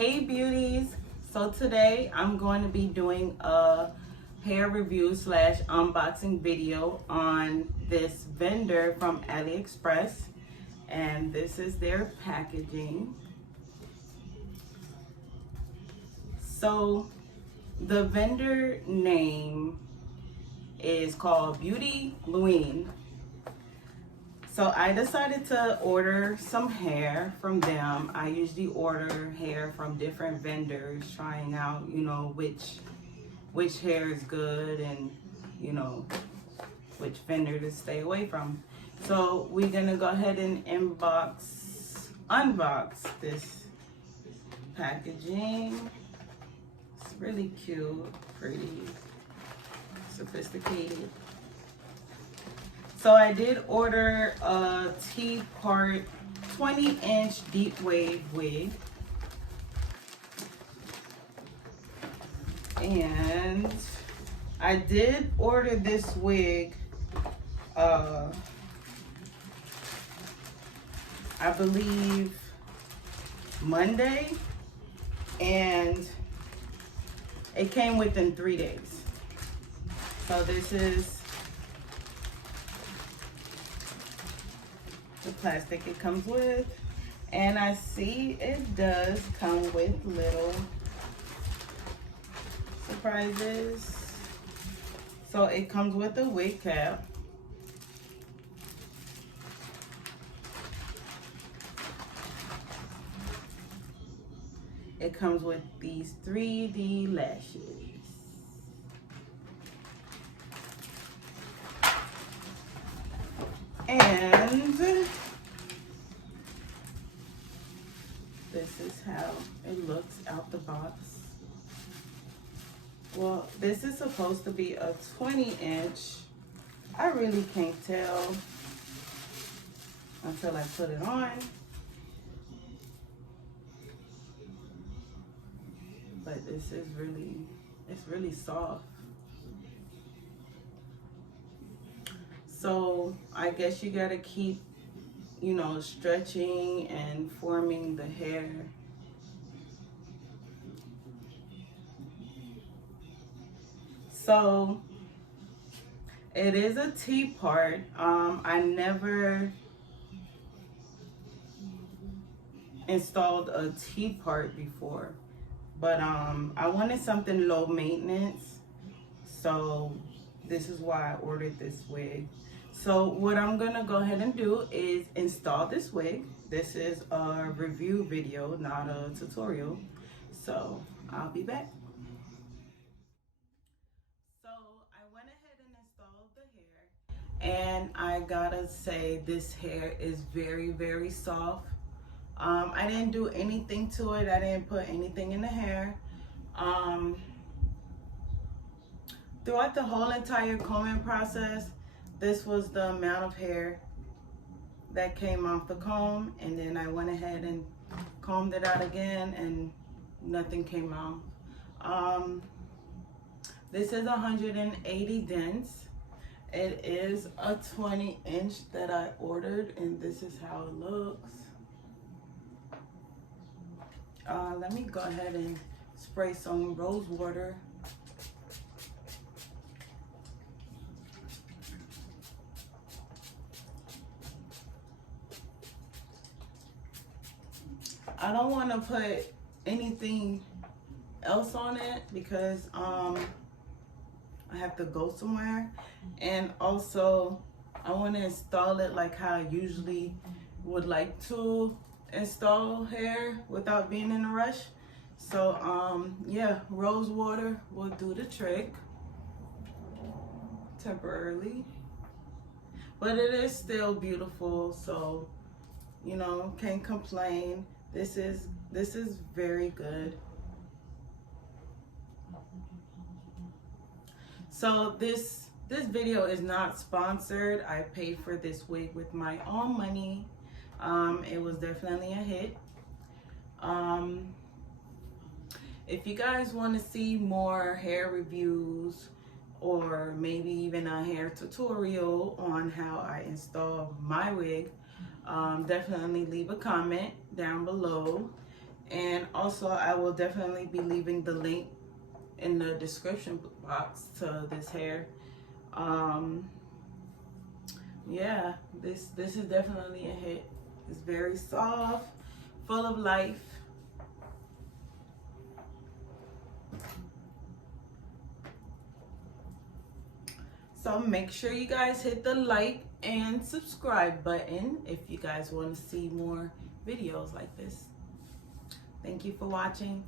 Hey beauties, so today I'm going to be doing a hair review slash unboxing video on this vendor from AliExpress, and this is their packaging. So the vendor name is called Beauty Lueen. So I decided to order some hair from them. I usually order hair from different vendors, trying out, which hair is good and, which vendor to stay away from. So we're gonna go ahead and unbox this packaging. It's really cute, pretty, sophisticated. So I did order a T-part 20-inch deep wave wig. And I did order this wig, I believe Monday, and it came within 3 days. So this is the plastic it comes with, and I see it does come with little surprises. So it comes with a wig cap, it comes with these 3D lashes, and this is how it looks out the box. Well, this is supposed to be a 20-inch. I really can't tell until I put it on. But this is it's really soft. So I guess you gotta keep, stretching and forming the hair. So it is a T-part. I never installed a T-part before, but I wanted something low maintenance, so this is why I ordered this wig. So what I'm gonna go ahead and do is install this wig. This is a review video, not a tutorial. So I'll be back. So I went ahead and installed the hair, and I gotta say this hair is very, very soft. I didn't do anything to it. I didn't put anything in the hair. Throughout the whole entire combing process, this was the amount of hair that came off the comb, and then I went ahead and combed it out again and nothing came out. This is 180 dents. It is a 20-inch that I ordered, and this is how it looks. Let me go ahead and spray some rose water. I don't want to put anything else on it because I have to go somewhere, and also I want to install it like how I usually would like to install hair without being in a rush. So yeah, rose water will do the trick temporarily, but it is still beautiful, so can't complain. This is very good. So this video is not sponsored. I paid for this wig with my own money. It was definitely a hit. If you guys want to see more hair reviews, or maybe even a hair tutorial on how I install my wig, definitely leave a comment down below. And also I will definitely be leaving the link in the description box to this hair. Yeah, this is definitely a hit. It's very soft, full of life. So make sure you guys hit the like and subscribe button if you guys want to see more videos like this. Thank you for watching.